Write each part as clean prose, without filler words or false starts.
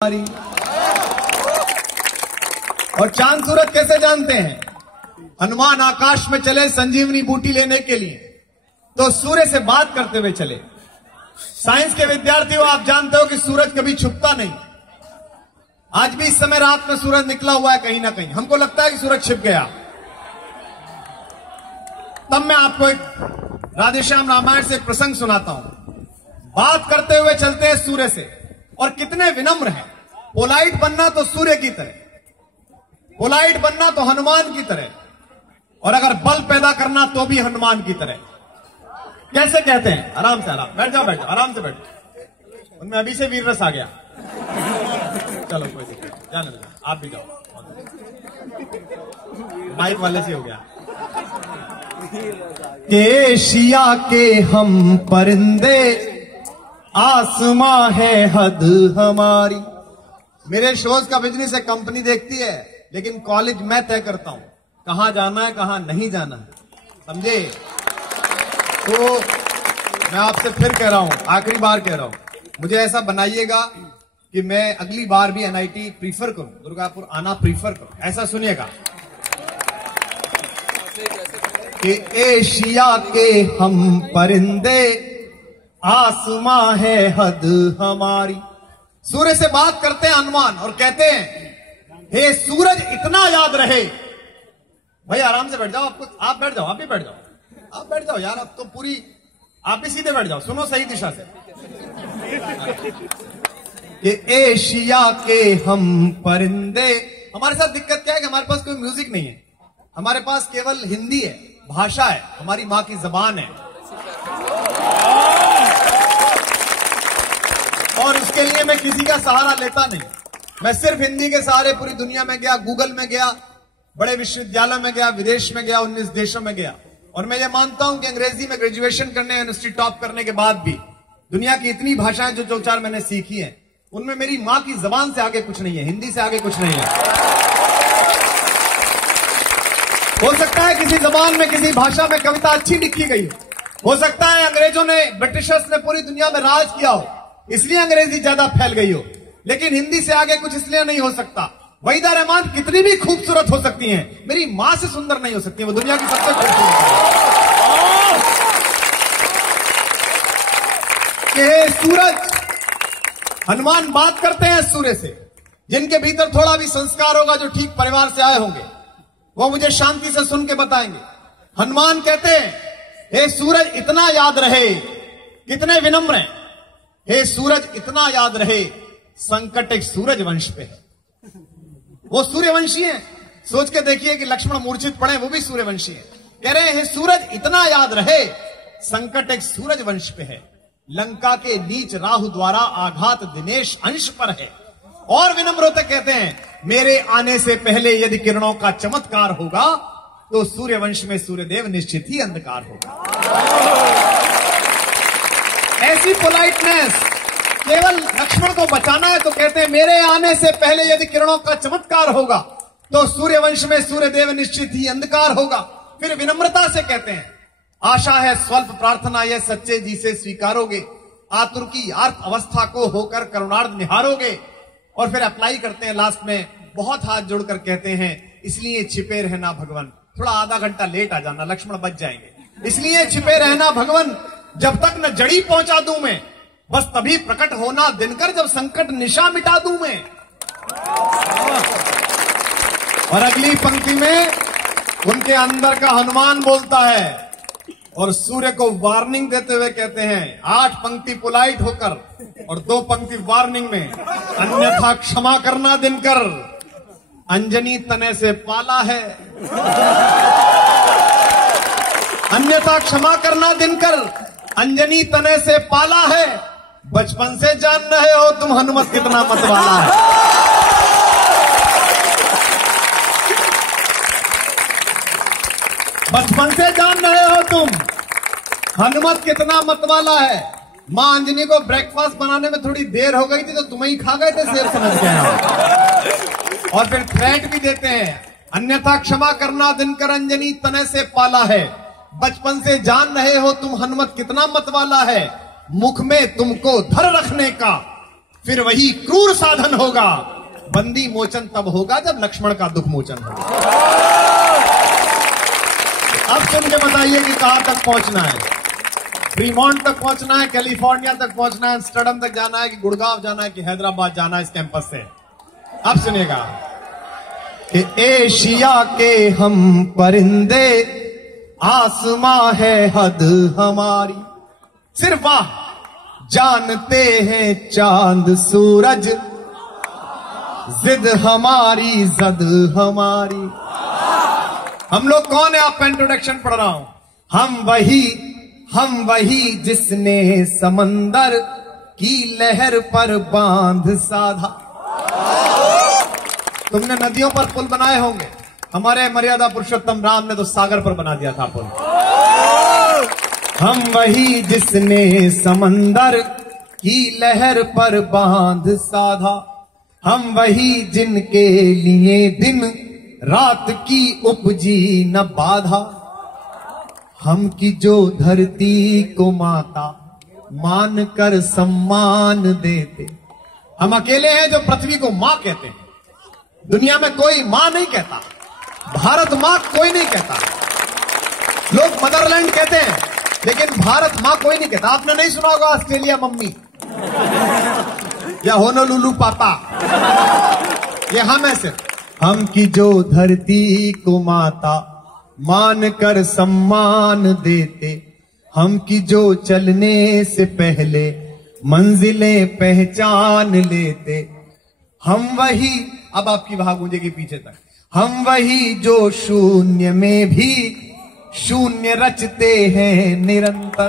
और चांद सूरज कैसे जानते हैं? हनुमान आकाश में चले संजीवनी बूटी लेने के लिए तो सूर्य से बात करते हुए चले। साइंस के विद्यार्थियों, आप जानते हो कि सूरज कभी छुपता नहीं। आज भी इस समय रात में सूरज निकला हुआ है कहीं ना कहीं, हमको लगता है कि सूरज छिप गया। तब मैं आपको एक राधेश्याम रामायण से एक प्रसंग सुनाता हूं। बात करते हुए चलते हैं सूर्य से, और कितने विनम्र हैं। पोलाइट बनना तो सूर्य की तरह, पोलाइट बनना तो हनुमान की तरह, और अगर बल पैदा करना तो भी हनुमान की तरह। कैसे कहते हैं? आराम से, आराम, बैठ जाओ, बैठ जाओ, आराम से बैठो। उनमें अभी से वीर रस आ गया। चलो कोई दिक्कत नहीं, जाने दो, आप भी जाओ। माइक वाले से हो गया। एशिया के हम परिंदे, आसमां है हद हमारी। मेरे शोज का बिजनेस है, कंपनी देखती है, लेकिन कॉलेज मैं तय करता हूं कहां जाना है कहां नहीं जाना है, समझे? तो मैं आपसे फिर कह रहा हूं, आखिरी बार कह रहा हूं, मुझे ऐसा बनाइएगा कि मैं अगली बार भी एनआईटी प्रीफर करूं, दुर्गापुर आना प्रीफर करूं। ऐसा सुनिएगा कि एशिया के हम परिंदे, आसमां है हद हमारी। सूर्य से बात करते हैं हनुमान और कहते हैं, हे सूरज इतना याद रहे। भाई आराम से बैठ जाओ, आप बैठ जाओ, आप भी बैठ जाओ, आप बैठ जाओ यार, अब तो पूरी आप भी सीधे बैठ जाओ, सुनो सही दिशा से। कि एशिया के हम परिंदे। हमारे साथ दिक्कत क्या है कि हमारे पास कोई म्यूजिक नहीं है, हमारे पास केवल हिंदी है, भाषा है, हमारी मां की जबान है। और इसके लिए मैं किसी का सहारा लेता नहीं। मैं सिर्फ हिंदी के सहारे पूरी दुनिया में गया, गूगल में गया, बड़े विश्वविद्यालय में गया, विदेश में गया, 19 देशों में गया। और मैं ये मानता हूं कि अंग्रेजी में ग्रेजुएशन करने, यूनिवर्सिटी टॉप करने के बाद भी दुनिया की इतनी भाषाएं जो 4 मैंने सीखी हैं, उनमें मेरी मां की जबान से आगे कुछ नहीं है, हिंदी से आगे कुछ नहीं है। हो सकता है किसी जबान में, किसी भाषा में कविता अच्छी लिखी गई हो सकता है अंग्रेजों ने, ब्रिटिशर्स ने पूरी दुनिया में राज किया हो, इसलिए अंग्रेजी ज्यादा फैल गई हो, लेकिन हिंदी से आगे कुछ इसलिए नहीं हो सकता। वहीदा रहमान कितनी भी खूबसूरत हो सकती हैं, मेरी मां से सुंदर नहीं हो सकती, वो दुनिया की सबसे खूबसूरत। सूरज, हनुमान बात करते हैं सूर्य से, जिनके भीतर थोड़ा भी संस्कार होगा, जो ठीक परिवार से आए होंगे, वो मुझे शांति से सुन के बताएंगे। हनुमान कहते हैं, हे सूरज इतना याद रहे। कितने विनम्र हैं। हे सूरज इतना याद रहे, संकट एक सूरज वंश पे है। वो सूर्यवंशी हैं। सोच के देखिए कि लक्ष्मण मूर्छित पड़े, वो भी सूर्यवंशी हैं। कह रहे हैं, सूरज इतना याद रहे, संकट एक सूरज वंश पे है। लंका के नीच राहु द्वारा आघात दिनेश अंश पर है। और विनम्र होते कहते हैं, मेरे आने से पहले यदि किरणों का चमत्कार होगा तो सूर्यवंश में सूर्यदेव निश्चित ही अंधकार होगा। ऐसी पोलाइटनेस, केवल लक्ष्मण को बचाना है तो कहते हैं, मेरे आने से पहले यदि किरणों का चमत्कार होगा तो सूर्यवंश में सूर्यदेव निश्चित ही अंधकार होगा। फिर विनम्रता से कहते हैं, आशा है स्वल्प प्रार्थना यह सच्चे जी से स्वीकारोगे, आतुर की आर्त अवस्था को होकर करुणार्थ निहारोगे। और फिर अप्लाई करते हैं लास्ट में, बहुत हाथ जोड़कर कहते हैं, इसलिए छिपे रहना भगवान, थोड़ा आधा घंटा लेट आ जाना, लक्ष्मण बच जाएंगे। इसलिए छिपे रहना भगवान, जब तक न जड़ी पहुंचा दूं मैं, बस तभी प्रकट होना दिनकर, जब संकट निशा मिटा दूं मैं। और अगली पंक्ति में उनके अंदर का हनुमान बोलता है और सूर्य को वार्निंग देते हुए कहते हैं, 8 पंक्ति पोलाइट होकर और 2 पंक्ति वार्निंग में, अन्यथा क्षमा करना दिनकर, अंजनी तने से पाला है। अन्यथा क्षमा करना दिनकर, अंजनी तने से पाला है। बचपन से जान रहे हो तुम हनुमत कितना मतवाला है। बचपन से जान रहे हो तुम हनुमत कितना मतवाला है। मां अंजनी को ब्रेकफास्ट बनाने में थोड़ी देर हो गई थी तो तुम्हें ही खा गए थे, शेर समझ के। और फिर थ्रेट भी देते हैं, अन्यथा क्षमा करना दिनकर, अंजनी तने से पाला है। बचपन से जान रहे हो तुम हनुमत कितना मतवाला है। मुख में तुमको धर रखने का फिर वही क्रूर साधन होगा। बंदी मोचन तब होगा जब लक्ष्मण का दुख मोचन होगा। अब सुन के बताइए कि कहां तक पहुंचना है। फ्रीमॉन्ट तक पहुंचना है, कैलिफोर्निया तक पहुंचना है, एम्स्टर्डम तक जाना है, कि गुड़गांव जाना है, कि हैदराबाद जाना है इस कैंपस से। अब सुनिएगा कि एशिया के हम परिंदे, आसमां है हद हमारी, सिर्फ वाह जानते हैं चांद सूरज, जिद हमारी जद हमारी। हम लोग कौन है, आपका इंट्रोडक्शन पढ़ रहा हूं। हम वही जिसने समंदर की लहर पर बांध साधा। तुमने नदियों पर पुल बनाए होंगे, हमारे मर्यादा पुरुषोत्तम राम ने तो सागर पर बना दिया था पुल। हम वही जिसने समंदर की लहर पर बांध साधा, हम वही जिनके लिए दिन रात की उपजी न बाधा, हम की जो धरती को माता मान कर सम्मान देते। हम अकेले हैं जो पृथ्वी को मां कहते हैं। दुनिया में कोई मां नहीं कहता, भारत मां कोई नहीं कहता। लोग मदरलैंड कहते हैं, लेकिन भारत मां कोई नहीं कहता। आपने नहीं सुना होगा ऑस्ट्रेलिया मम्मी या होनोलुलु पापा। ये हम है सिर्फ। हम की जो धरती को माता मान कर सम्मान देते, हम की जो चलने से पहले मंजिलें पहचान लेते, हम वही, अब आपकी भाग गूंजेगी पीछे तक, हम वही जो शून्य में भी शून्य रचते हैं निरंतर।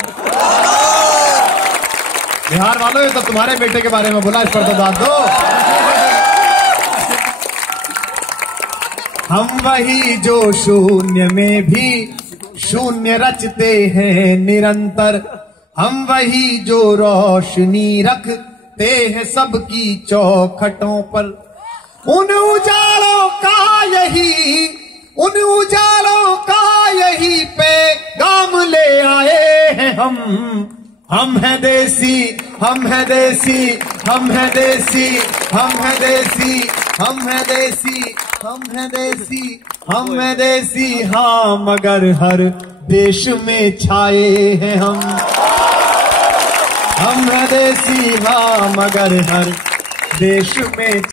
बिहार वालों, ये तो तुम्हारे बेटे के बारे में बोला, इस पर तो दाद दो। हम वही जो शून्य में भी शून्य रचते हैं निरंतर, हम वही जो रोशनी रखते हैं सबकी चौखटों पर। उन उजालों का यही पैगाम ले आए हैं हम हैं देसी, हम हैं देसी, हम हैं देसी, हम हैं देसी, हम हैं देसी, हम हैं देसी, हम हैं देसी। हाँ मगर हर देश में छाए हैं हम हैं देसी। हाँ मगर हर देश में